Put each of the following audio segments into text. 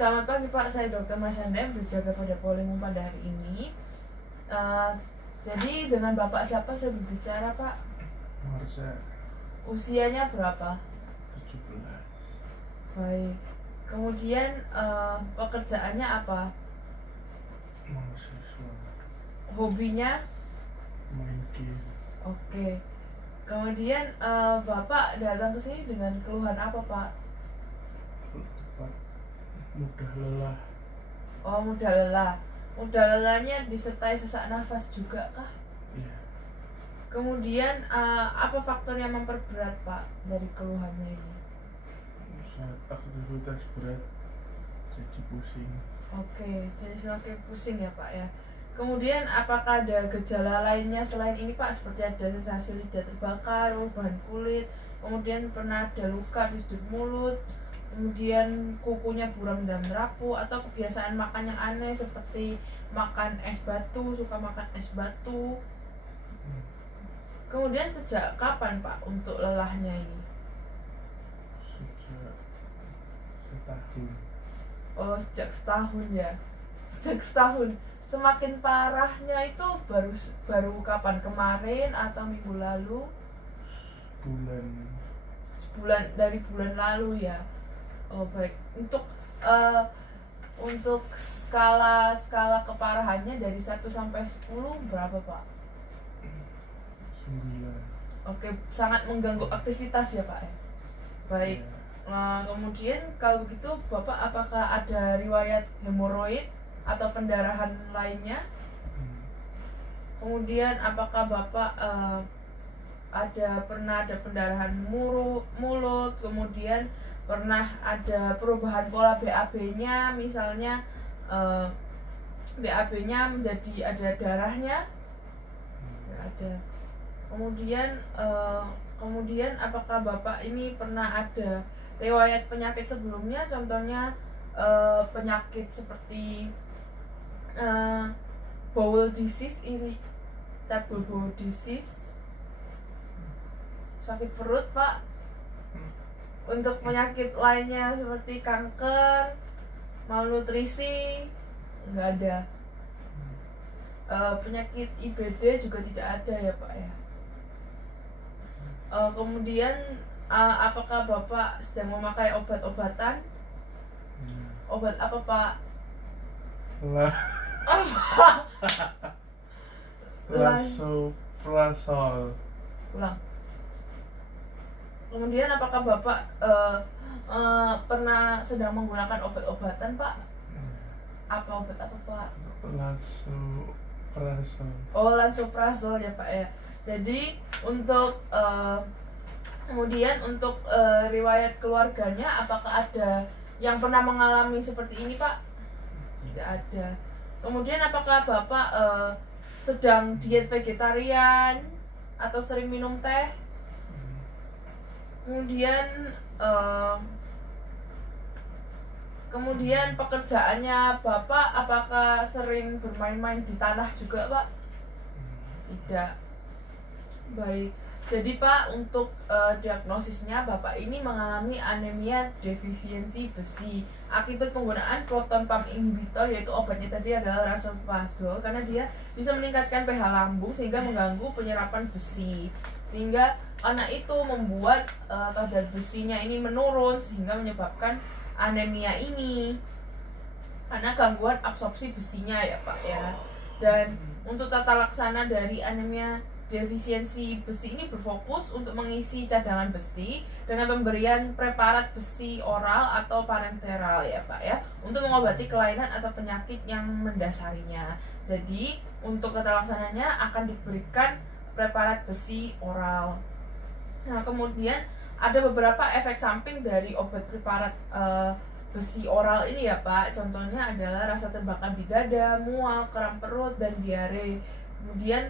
Selamat pagi Pak, saya Dr. Masyanda yang berjaga pada Polling pada hari ini. Jadi dengan Bapak siapa saya berbicara Pak? Marsha. Usianya berapa? 17. Baik. Kemudian pekerjaannya apa? Mahasiswa. Hobinya? Main game. Oke. Kemudian Bapak datang ke sini dengan keluhan apa Pak? Tepat. Mudah lelah. Oh, mudah lelah. Mudah lelahnya disertai sesak nafas juga kah? Iya. Kemudian apa faktor yang memperberat Pak dari keluhannya ini? Saat aktivitas berat jadi pusing. Oke, jadi semakin pusing ya Pak ya. Kemudian apakah ada gejala lainnya selain ini Pak? Seperti ada sensasi lidah terbakar, perubahan kulit, kemudian pernah ada luka di sudut mulut, kemudian kukunya buram dan rapuh, atau kebiasaan makan yang aneh seperti makan es batu, suka makan es batu. Kemudian sejak kapan Pak untuk lelahnya ini? Sejak setahun. Oh, sejak setahun ya. Sejak setahun. Semakin parahnya itu baru kapan? Kemarin atau minggu lalu? Sebulan dari bulan lalu ya. Oh baik. Untuk skala keparahannya dari 1 sampai 10 berapa Pak? 9. Oke, sangat mengganggu aktivitas ya Pak ya. Baik. Kemudian kalau begitu Bapak apakah ada riwayat hemoroid atau pendarahan lainnya? Kemudian apakah Bapak pernah ada pendarahan mulut, kemudian pernah ada perubahan pola BAB-nya, misalnya BAB-nya menjadi ada darahnya? Tidak ada. Kemudian apakah Bapak ini pernah ada riwayat penyakit sebelumnya, contohnya penyakit seperti bowel disease, irritable bowel disease, sakit perut Pak? Untuk penyakit lainnya seperti kanker, malnutrisi, nggak ada. Penyakit IBD juga tidak ada ya Pak ya. Kemudian apakah Bapak sedang memakai obat-obatan? Obat apa Pak? Lansoprazol. Ulang. Kemudian apakah Bapak pernah sedang menggunakan obat-obatan Pak? Apa obat apa Pak? Lansoprazol. Oh, lansoprazol ya Pak ya. Jadi untuk kemudian untuk riwayat keluarganya, apakah ada yang pernah mengalami seperti ini Pak? Tidak ada. Kemudian apakah Bapak sedang diet vegetarian atau sering minum teh? Kemudian pekerjaannya Bapak apakah sering bermain-main di tanah juga Pak? Tidak. Baik. Jadi Pak, untuk diagnosisnya Bapak ini mengalami anemia defisiensi besi akibat penggunaan proton pump inhibitor, yaitu obatnya tadi adalah lansoprazol, karena dia bisa meningkatkan pH lambung sehingga mengganggu penyerapan besi, sehingga karena itu membuat kadar besinya ini menurun sehingga menyebabkan anemia ini karena gangguan absorpsi besinya ya Pak ya. Dan untuk tata laksana dari anemia defisiensi besi ini berfokus untuk mengisi cadangan besi dengan pemberian preparat besi oral atau parenteral ya Pak ya, untuk mengobati kelainan atau penyakit yang mendasarinya. Jadi untuk tata laksananya akan diberikan preparat besi oral. Nah, kemudian ada beberapa efek samping dari obat preparat besi oral ini ya Pak. Contohnya adalah rasa terbakar di dada, mual, kram perut, dan diare. Kemudian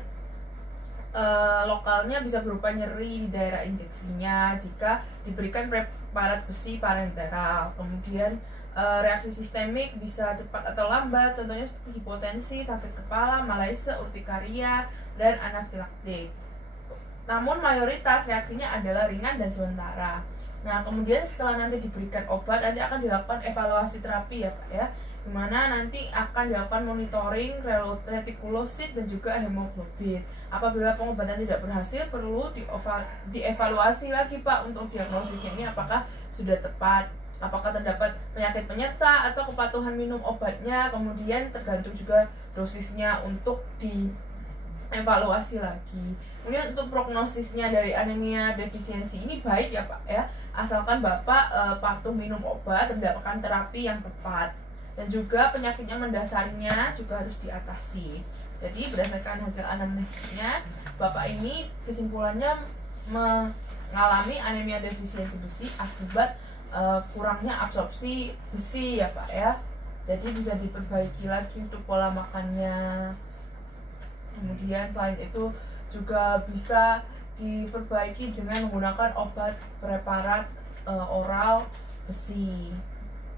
lokalnya bisa berupa nyeri di daerah injeksinya jika diberikan preparat besi parenteral. Kemudian reaksi sistemik bisa cepat atau lambat, contohnya seperti hipotensi, sakit kepala, malaise, urtikaria, dan anafilaktik. Namun mayoritas reaksinya adalah ringan dan sementara. Nah, kemudian setelah nanti diberikan obat, nanti akan dilakukan evaluasi terapi ya Pak ya, dimana nanti akan dilakukan monitoring retikulosit dan juga hemoglobin. Apabila pengobatan tidak berhasil, perlu dievaluasi lagi Pak untuk diagnosisnya ini apakah sudah tepat, apakah terdapat penyakit penyerta atau kepatuhan minum obatnya, kemudian tergantung juga dosisnya untuk dievaluasi lagi. Kemudian untuk prognosisnya dari anemia defisiensi ini baik ya Pak ya, asalkan Bapak patuh minum obat, mendapatkan terapi yang tepat, dan juga penyakitnya mendasarnya juga harus diatasi. Jadi berdasarkan hasil anamnesisnya, Bapak ini kesimpulannya mengalami anemia defisiensi besi akibat kurangnya absorpsi besi ya Pak ya. Jadi bisa diperbaiki lagi untuk pola makannya. Kemudian selain itu juga bisa diperbaiki dengan menggunakan obat preparat oral besi.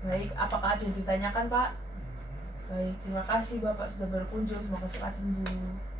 Baik, apakah ada yang ditanyakan Pak? Baik, terima kasih Bapak sudah berkunjung, semoga cepat sembuh.